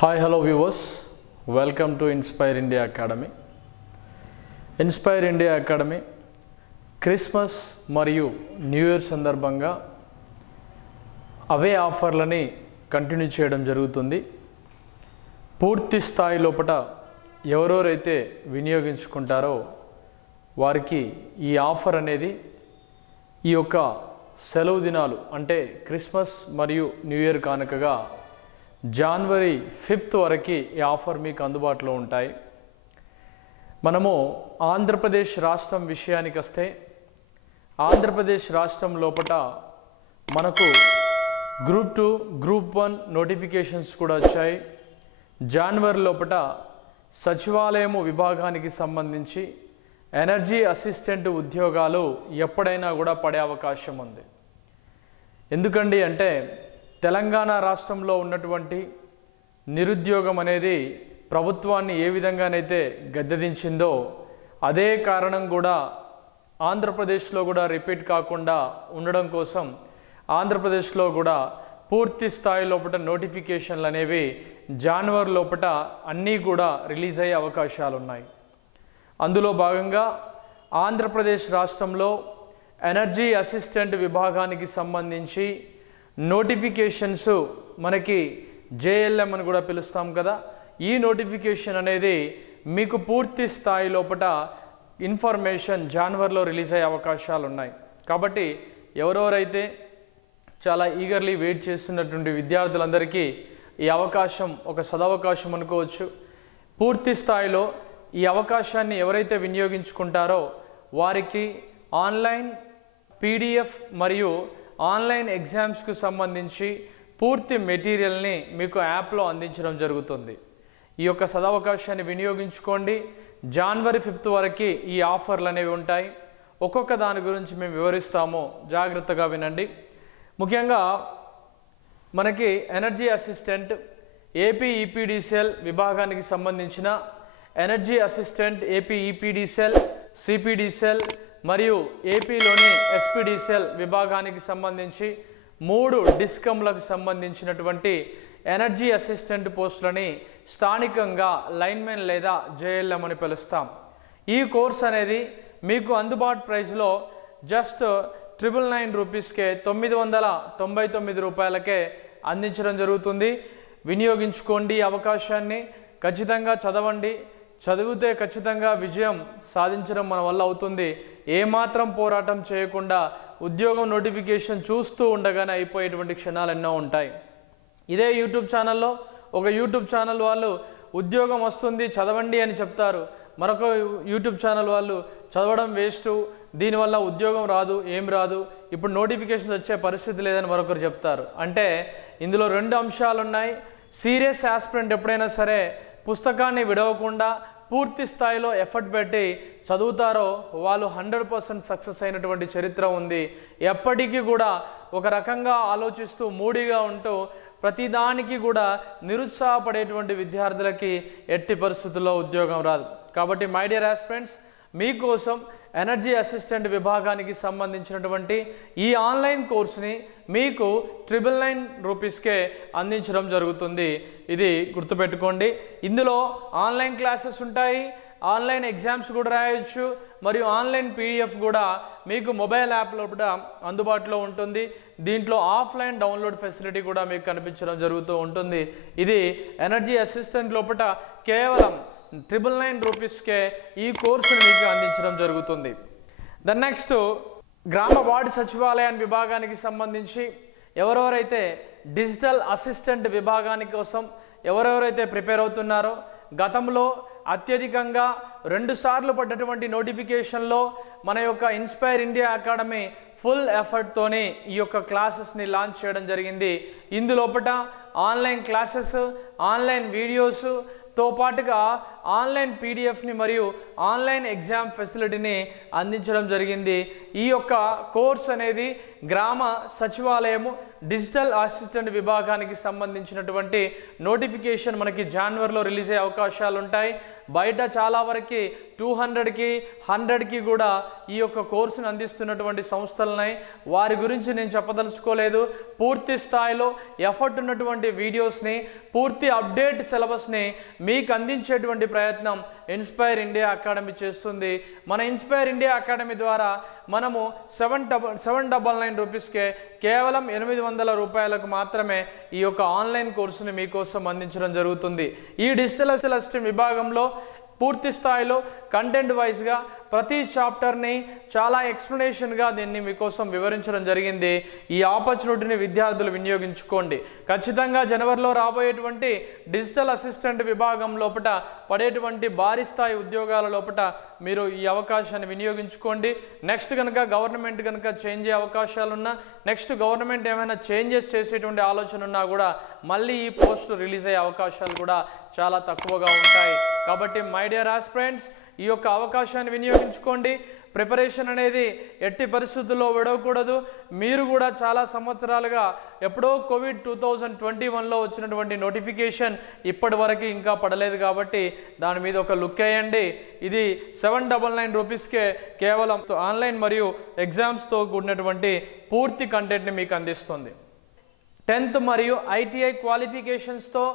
Hi, hello viewers. Welcome to Inspire India Academy. Inspire India Academy Christmas మరియు new year సందర్భంగా అవే ఆఫర్లని continue చేయడం జరుగుతుంది. పూర్తి స్థాయి లోపల ఎవరెవరైతే వినియోగించుకుంటారో వారికి ఈ ఆఫర్ అనేది ఈ యొక్క సెలవు దినాలు అంటే క్రిస్మస్ మరియు న్యూ ఇయర్ కానుకగా జనవరి 5th వరకు ఈ ఆఫర్ మీకు అందుబాటులో ఉంటాయి. మనము ఆంధ్రప్రదేశ్ రాష్ట్రం విషయానికి వస్తే ఆంధ్రప్రదేశ్ రాష్ట్రం లోపల మనకు గ్రూప్ 2 గ్రూప్ 1 నోటిఫికేషన్స్ కూడా వచ్చాయి. జనవరి లోపల సచివాలయము విభాగానికి సంబంధించి ఎనర్జీ అసిస్టెంట్ ఉద్యోగాలు ఎప్పుడైనా కూడా పడే అవకాశం ఉంది. ఎందుకండి అంటే తెలంగాణ రాష్ట్రంలో ఉన్నటువంటి నిరుద్యోగం అనేది ప్రభుత్వాన్ని ఏ విధంగానైతే గద్దెదించిందో అదే కారణం కూడా ఆంధ్రప్రదేశ్లో కూడా రిపీట్ కాకుండా ఉండడం కోసం ఆంధ్రప్రదేశ్లో కూడా పూర్తి స్థాయి లోపల నోటిఫికేషన్లు అనేవి జనవరి లోపల అన్నీ కూడా రిలీజ్ అయ్యే అవకాశాలు ఉన్నాయి. అందులో భాగంగా ఆంధ్రప్రదేశ్ రాష్ట్రంలో ఎనర్జీ అసిస్టెంట్ విభాగానికి సంబంధించి నోటిఫికేషన్స్ మనకి జేఎల్ఎం అని కూడా పిలుస్తాం కదా. ఈ నోటిఫికేషన్ అనేది మీకు పూర్తి స్థాయి లోపల ఇన్ఫర్మేషన్ జనవరిలో రిలీజ్ అయ్యే అవకాశాలు ఉన్నాయి. కాబట్టి ఎవరెవరైతే చాలా ఈగర్లీ వెయిట్ చేస్తున్నటువంటి విద్యార్థులందరికీ ఈ అవకాశం ఒక సదవకాశం అనుకోవచ్చు. పూర్తి స్థాయిలో ఈ అవకాశాన్ని ఎవరైతే వినియోగించుకుంటారో వారికి ఆన్లైన్ పీడిఎఫ్ మరియు ఆన్లైన్ ఎగ్జామ్స్కు సంబంధించి పూర్తి మెటీరియల్ని మీకు యాప్లో అందించడం జరుగుతుంది. ఈ యొక్క సదవకాశాన్ని వినియోగించుకోండి. జనవరి 5th వరకు ఈ ఆఫర్లు అనేవి ఉంటాయి. ఒక్కొక్క దాని గురించి మేము వివరిస్తాము, జాగ్రత్తగా వినండి. ముఖ్యంగా మనకి ఎనర్జీ అసిస్టెంట్ ఏపీ ఈపీడీసీఎల్ విభాగానికి సంబంధించిన energy assistant AP EPDCL CPDCL మరియు ఏపీలోని ఎస్పీడీసీఎల్ విభాగానికి సంబంధించి 3 డిస్కంలకు సంబంధించినటువంటి ఎనర్జీ అసిస్టెంట్ పోస్టులని స్థానికంగా లైన్మెన్ లేదా జేఎల్ఎం అని పిలుస్తాం. ఈ కోర్స్ అనేది మీకు అందుబాటు ప్రైస్లో జస్ట్ 999 రూపీస్కే 999 రూపాయలకే అందించడం జరుగుతుంది. వినియోగించుకోండి ఈ అవకాశాన్ని. ఖచ్చితంగా చదవండి. చదివితే ఖచ్చితంగా విజయం సాధించడం మన వల్ల అవుతుంది. ఏమాత్రం పోరాటం చేయకుండా ఉద్యోగం నోటిఫికేషన్ చూస్తూ ఉండగానే అయిపోయేటువంటి క్షణాలు ఎన్నో ఉంటాయి. ఇదే యూట్యూబ్ ఛానల్లో ఒక యూట్యూబ్ ఛానల్ వాళ్ళు ఉద్యోగం వస్తుంది చదవండి అని చెప్తారు. మరొక యూట్యూబ్ ఛానల్ వాళ్ళు చదవడం వేస్ట్, దీనివల్ల ఉద్యోగం రాదు, ఏం రాదు, ఇప్పుడు నోటిఫికేషన్స్ వచ్చే పరిస్థితి లేదని మరొకరు చెప్తారు. అంటే ఇందులో 2 అంశాలు ఉన్నాయి. సీరియస్ ఆస్పిరెంట్ ఎప్పుడైనా సరే పుస్తకాన్ని విడవకుండా పూర్తి స్థాయిలో ఎఫర్ట్ పెట్టి చదువుతారో వాళ్ళు 100% సక్సెస్ అయినటువంటి చరిత్ర ఉంది. ఎప్పటికీ కూడా ఒక రకంగా ఆలోచిస్తూ మూడీగా ఉంటూ ప్రతిదానికి కూడా నిరుత్సాహపడేటువంటి విద్యార్థులకి ఎట్టి పరిస్థితుల్లో ఉద్యోగం రాదు. కాబట్టి మై డియర్ ఆస్పిరెంట్స్, మీకోసం ఎనర్జీ అసిస్టెంట్ విభాగానికి సంబంధించినటువంటి ఈ ఆన్లైన్ కోర్సుని మీకు 999 రూపీస్కే అందించడం జరుగుతుంది. ఇది గుర్తుపెట్టుకోండి. ఇందులో ఆన్లైన్ క్లాసెస్ ఉంటాయి, ఆన్లైన్ ఎగ్జామ్స్ కూడా రాయొచ్చు, మరియు ఆన్లైన్ పీడిఎఫ్ కూడా మీకు మొబైల్ యాప్ లోపల అందుబాటులో ఉంటుంది. దీంట్లో ఆఫ్లైన్ డౌన్లోడ్ ఫెసిలిటీ కూడా మీకు కనిపించడం జరుగుతూ ఉంటుంది. ఇది ఎనర్జీ అసిస్టెంట్ లోపల కేవలం 999 రూపీస్కే ఈ కోర్సును మీకు అందించడం జరుగుతుంది. ద నెక్స్ట్ గ్రామ వార్డు సచివాలయాన్ని విభాగానికి సంబంధించి ఎవరెవరైతే డిజిటల్ అసిస్టెంట్ విభాగాని కోసం ఎవరెవరైతే ప్రిపేర్ అవుతున్నారో గతంలో అత్యధికంగా 2 సార్లు పడ్డటువంటి నోటిఫికేషన్లో మన యొక్క ఇన్స్పైర్ ఇండియా అకాడమీ ఫుల్ ఎఫర్ట్తోనే ఈ యొక్క క్లాసెస్ని లాంచ్ చేయడం జరిగింది. ఇందులోపట ఆన్లైన్ క్లాసెస్, ఆన్లైన్ వీడియోస్ తో పాటుగా ఆన్లైన్ పీడిఎఫ్ని మరియు ఆన్లైన్ ఎగ్జామ్ ఫెసిలిటీని అందించడం జరిగింది. ఈ యొక్క కోర్స్ అనేది గ్రామ సచివాలయము డిజిటల్ అసిస్టెంట్ విభాగానికి సంబంధించినటువంటి నోటిఫికేషన్ మనకి జనవరిలో రిలీజ్ అయ్యే అవకాశాలు ఉంటాయి. బయట చాలా వరకు 200కి 100కి కూడా ఈ యొక్క కోర్సును అందిస్తున్నటువంటి సంస్థలు ఉన్నాయి. వారి గురించి నేను చెప్పదలుచుకోలేదు. పూర్తి స్థాయిలో ఎఫర్ట్ ఉన్నటువంటి వీడియోస్ని, పూర్తి అప్డేట్ సిలబస్ని మీకు అందించేటువంటి ప్రయత్నం ఇన్స్పైర్ ఇండియా అకాడమీ చేస్తుంది. మన ఇన్స్పైర్ ఇండియా అకాడమీ ద్వారా మనము 799 రూపీస్కే కేవలం 800 రూపాయలకు మాత్రమే ఈ యొక్క ఆన్లైన్ కోర్సుని మీకోసం అందించడం జరుగుతుంది. ఈ డిజిటల్ అసిస్టెంట్ విభాగంలో పూర్తి స్థాయిలో కంటెంట్ వైజ్గా ప్రతి చాప్టర్ని చాలా ఎక్స్ప్లెనేషన్గా దీన్ని మీకోసం వివరించడం జరిగింది. ఈ ఆపర్చునిటీని విద్యార్థులు వినియోగించుకోండి. ఖచ్చితంగా జనవరిలో రాబోయేటువంటి డిజిటల్ అసిస్టెంట్ విభాగం లోపల పడేటువంటి భారీ స్థాయి ఉద్యోగాల లోపల మీరు ఈ అవకాశాన్ని వినియోగించుకోండి. నెక్స్ట్ కనుక గవర్నమెంట్ కనుక చేంజ్ అయ్యే అవకాశాలున్నా, నెక్స్ట్ గవర్నమెంట్ ఏమైనా చేంజెస్ చేసేటువంటి ఆలోచన ఉన్నా కూడా మళ్ళీ ఈ పోస్టులు రిలీజ్ అయ్యే అవకాశాలు కూడా చాలా తక్కువగా ఉంటాయి. కాబట్టి మై డియర్ ఆస్పిరెంట్స్, ఈ యొక్క అవకాశాన్ని వినియోగించుకోండి. ప్రిపరేషన్ అనేది ఎట్టి పరిస్థితుల్లో విడవకూడదు. మీరు కూడా చాలా సంవత్సరాలుగా ఎప్పుడో కోవిడ్ 2021లో వచ్చినటువంటి నోటిఫికేషన్ ఇప్పటి వరకు ఇంకా పడలేదు కాబట్టి దాని మీద ఒక లుక్ వేయండి. ఇది 799 రూపీస్కే కేవలం ఆన్లైన్ మరియు ఎగ్జామ్స్తో కూడినటువంటి పూర్తి కంటెంట్ని మీకు అందిస్తుంది. 10th మరియు ITI క్వాలిఫికేషన్స్తో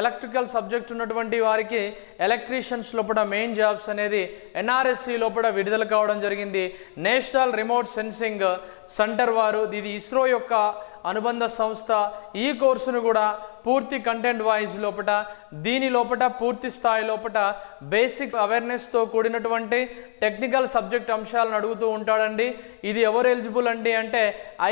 ఎలక్ట్రికల్ సబ్జెక్ట్ ఉన్నటువంటి వారికి ఎలక్ట్రీషియన్స్ లోపల మెయిన్ జాబ్స్ అనేది NRSC లోపల విడుదల కావడం జరిగింది. నేషనల్ రిమోట్ సెన్సింగ్ సెంటర్ వారు, ఇది ఇస్రో యొక్క అనుబంధ సంస్థ. ఈ కోర్సును కూడా పూర్తి కంటెంట్ వైజ్ లోపల, దీని లోపల పూర్తి స్థాయి లోపల బేసిక్ అవేర్నెస్తో కూడినటువంటి టెక్నికల్ సబ్జెక్ట్ అంశాలను అడుగుతూ ఉంటాడండి. ఇది ఎవరు ఎలిజిబుల్ అండి అంటే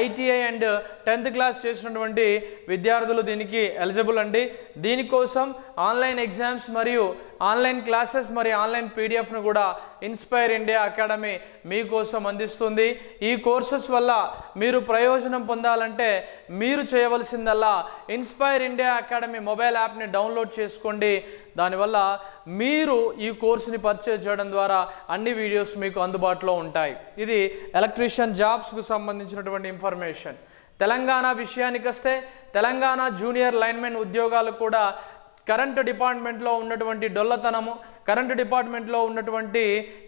ITI అండ్ 10th క్లాస్ చేసినటువంటి విద్యార్థులు దీనికి ఎలిజిబుల్ అండి. దీనికోసం ఆన్లైన్ ఎగ్జామ్స్ మరియు ఆన్లైన్ క్లాసెస్ మరియు ఆన్లైన్ PDFను కూడా ఇన్స్పైర్ ఇండియా అకాడమీ మీకోసం అందిస్తుంది. ఈ కోర్సెస్ వల్ల మీరు ప్రయోజనం పొందాలంటే మీరు చేయవలసిందల్లా ఇన్స్పైర్ ఇండియా అకాడమీ మొబైల్ యాప్ని డౌన్లోడ్ చేసుకోండి. దానివల్ల మీరు ఈ కోర్సుని పర్చేజ్ చేయడం ద్వారా అన్ని వీడియోస్ మీకు అందుబాటులో ఉంటాయి. ఇది ఎలక్ట్రీషియన్ జాబ్స్కు సంబంధించినటువంటి ఇన్ఫర్మేషన్. తెలంగాణ విషయానికి వస్తే తెలంగాణ జూనియర్ లైన్మెన్ ఉద్యోగాలు కూడా కరెంటు డిపార్ట్మెంట్లో ఉన్నటువంటి డొల్లతనము, కరెంటు డిపార్ట్మెంట్లో ఉన్నటువంటి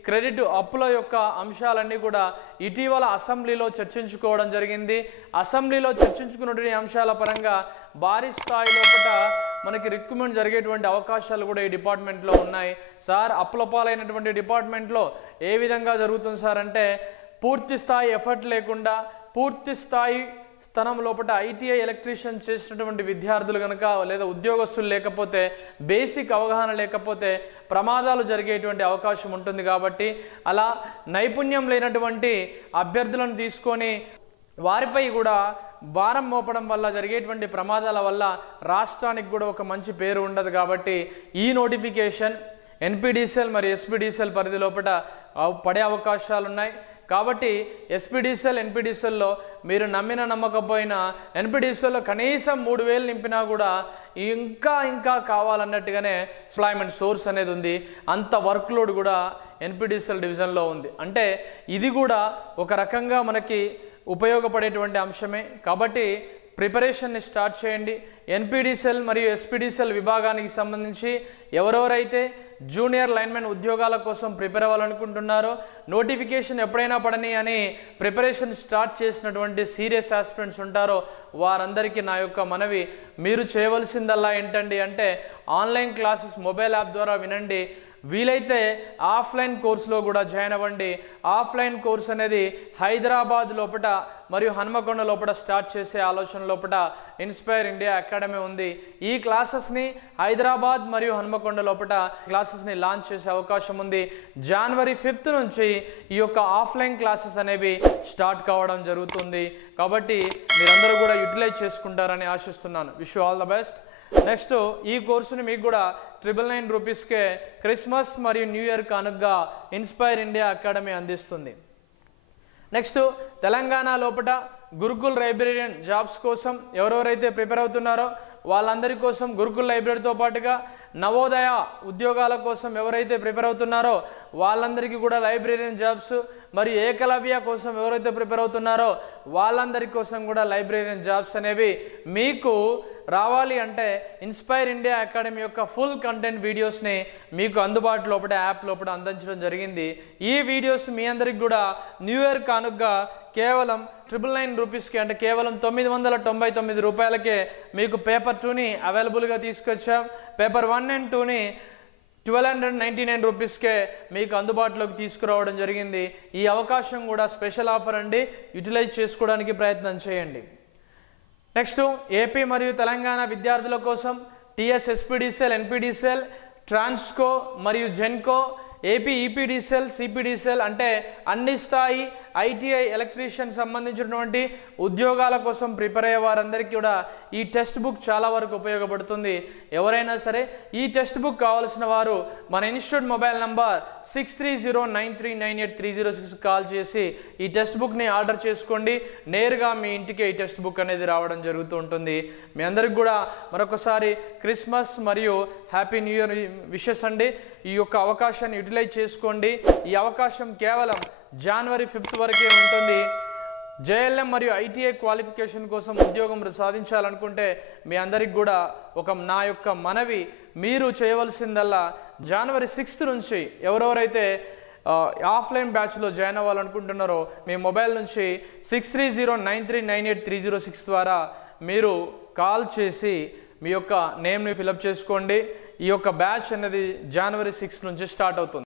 క్రెడిట్ అప్పుల యొక్క అంశాలన్నీ కూడా ఇటీవల అసెంబ్లీలో చర్చించుకోవడం జరిగింది. అసెంబ్లీలో చర్చించుకున్నటువంటి అంశాల పరంగా భారీ స్థాయి లోపల మనకి రిక్రూట్మెంట్ జరిగేటువంటి అవకాశాలు కూడా ఈ డిపార్ట్మెంట్లో ఉన్నాయి. సార్, అప్పుల పాలైనటువంటి డిపార్ట్మెంట్లో ఏ విధంగా జరుగుతుంది సార్ అంటే, పూర్తి స్థాయి ఎఫర్ట్ లేకుండా, పూర్తి స్థాయి స్థానం లోపల ITI ఎలక్ట్రీషియన్ చేసినటువంటి విద్యార్థులు కనుక లేదా ఉద్యోగస్తులు లేకపోతే, బేసిక్ అవగాహన లేకపోతే ప్రమాదాలు జరిగేటువంటి అవకాశం ఉంటుంది. కాబట్టి అలా నైపుణ్యం లేనటువంటి అభ్యర్థులను తీసుకొని వారిపై కూడా భారం మోపడం వల్ల జరిగేటువంటి ప్రమాదాల వల్ల రాష్ట్రానికి కూడా ఒక మంచి పేరు ఉండదు. కాబట్టి ఈ నోటిఫికేషన్ NPDCL మరియు SPDCL పరిధి లోపల పడే అవకాశాలు ఉన్నాయి. కాబట్టి SPDCL NPDCLలో మీరు నమ్మిన నమ్మకపోయినా NPDCLలో కనీసం 3000 నింపినా కూడా ఇంకా కావాలన్నట్టుగానే ఎంప్లాయ్మెంట్ సోర్స్ అనేది ఉంది. అంత వర్క్ లోడ్ కూడా NPDCL డివిజన్లో ఉంది. అంటే ఇది కూడా ఒక రకంగా మనకి ఉపయోగపడేటువంటి అంశమే. కాబట్టి ప్రిపరేషన్ని స్టార్ట్ చేయండి. NPDCL మరియు SPDCL విభాగానికి సంబంధించి ఎవరెవరైతే జూనియర్ లైన్మెన్ ఉద్యోగాల కోసం ప్రిపేర్ అవ్వాలనుకుంటున్నారో, నోటిఫికేషన్ ఎప్పుడైనా పడని అని ప్రిపరేషన్ స్టార్ట్ చేసినటువంటి సీరియస్ ఆస్పిరెంట్స్ ఉంటారో వారందరికీ నా యొక్క మనవి, మీరు చేయవలసిందల్లా ఏంటండి అంటే ఆన్లైన్ క్లాసెస్ మొబైల్ యాప్ ద్వారా వినండి. వీలైతే ఆఫ్లైన్ కోర్సులో కూడా జాయిన్ అవ్వండి. ఆఫ్లైన్ కోర్స్ అనేది హైదరాబాద్ లోపల మరియు హన్మకొండ లోపల స్టార్ట్ చేసే ఆలోచన లోపల ఇన్స్పైర్ ఇండియా అకాడమీ ఉంది. ఈ క్లాసెస్ని హైదరాబాద్ మరియు హన్మకొండ లోపల క్లాసెస్ని లాంచ్ చేసే అవకాశం ఉంది. జనవరి 5th నుంచి ఈ యొక్క ఆఫ్లైన్ క్లాసెస్ అనేవి స్టార్ట్ కావడం జరుగుతుంది. కాబట్టి మీరందరూ కూడా యూటిలైజ్ చేసుకుంటారని ఆశిస్తున్నాను. Wish you all the best. Next, ఈ కోర్సుని మీకు కూడా 999 రూపీస్కే క్రిస్మస్ మరియు న్యూ ఇయర్ కానుకగా ఇన్స్పైర్ ఇండియా అకాడమీ అందిస్తుంది. నెక్స్ట్, తెలంగాణ లోపల గురుకుల్ లైబ్రరీయన్ జాబ్స్ కోసం ఎవరెవరైతే ప్రిపేర్ అవుతున్నారో వాళ్ళందరి కోసం గురుకుల్ లైబ్రరీతో పాటుగా నవోదయ ఉద్యోగాల కోసం ఎవరైతే ప్రిపేర్ అవుతున్నారో వాళ్ళందరికీ కూడా లైబ్రరీయన్ జాబ్స్ మరియు ఏకలవ్య కోసం ఎవరైతే ప్రిపేర్ అవుతున్నారో వాళ్ళందరి కోసం కూడా లైబ్రేరియన్ జాబ్స్ అనేవి మీకు రావాలి అంటే ఇన్స్పైర్ ఇండియా అకాడమీ యొక్క ఫుల్ కంటెంట్ వీడియోస్ని మీకు అందుబాటు లోపల యాప్ లోపల అందించడం జరిగింది. ఈ వీడియోస్ మీ అందరికి కూడా న్యూ ఇయర్ కానుకగా కేవలం 999 రూపీస్కి అంటే కేవలం 999 రూపాయలకే మీకు పేపర్ 2ని అవైలబుల్గా తీసుకొచ్చాం. పేపర్ 1 అండ్ 2ని 1299 రూపీస్కే మీకు అందుబాటులోకి తీసుకురావడం జరిగింది. ఈ అవకాశం కూడా స్పెషల్ ఆఫర్ అండి, యూటిలైజ్ చేసుకోవడానికి ప్రయత్నం చేయండి. నెక్స్ట్ ఏపీ మరియు తెలంగాణ విద్యార్థుల కోసం టీఎస్ ఎస్పీడీసీఎల్ ఎన్పీడీసీఎల్ ట్రాన్స్కో మరియు జెన్కో ఏపీ ఈపీడీసీఎల్ సిపిడిసిఎల్ అంటే అన్ని స్థాయి ఐటీఐ ఎలక్ట్రీషియన్ సంబంధించినటువంటి ఉద్యోగాల కోసం ప్రిపేర్ అయ్యే వారందరికీ కూడా ఈ టెక్స్ట్ బుక్ చాలా వరకు ఉపయోగపడుతుంది. ఎవరైనా సరే ఈ టెక్స్ట్ బుక్ కావాల్సిన వారు మన ఇన్స్టిట్యూట్ మొబైల్ నంబర్ 6309398306 కాల్ చేసి ఈ టెక్స్ట్ బుక్ని ఆర్డర్ చేసుకోండి. నేరుగా మీ ఇంటికి ఈ టెక్స్ట్ బుక్ అనేది రావడం జరుగుతూ ఉంటుంది. మీ అందరికి కూడా మరొకసారి క్రిస్మస్ మరియు హ్యాపీ న్యూ ఇయర్ విషెస్ అండి. ఈ యొక్క అవకాశాన్ని యూటిలైజ్ చేసుకోండి. ఈ అవకాశం కేవలం జనవరి 5 వరకే ఉంటుంది. జేఎల్ఎం మరియు ఐటీఐ క్వాలిఫికేషన్ కోసం ఉద్యోగం సాధించాలనుకుంటే మీ అందరికి కూడా నా యొక్క మనవి, మీరు చేయవలసిందల్లా జనవరి 6 నుంచి ఎవరెవరైతే ఆఫ్లైన్ బ్యాచ్లో జాయిన్ అవ్వాలనుకుంటున్నారో మీ మొబైల్ నుంచి 6309398306 ద్వారా మీరు కాల్ చేసి మీ యొక్క నేమ్ని ఫిలప్ చేసుకోండి. ఈ యొక్క బ్యాచ్ అనేది జనవరి 6 నుంచి స్టార్ట్ అవుతుంది.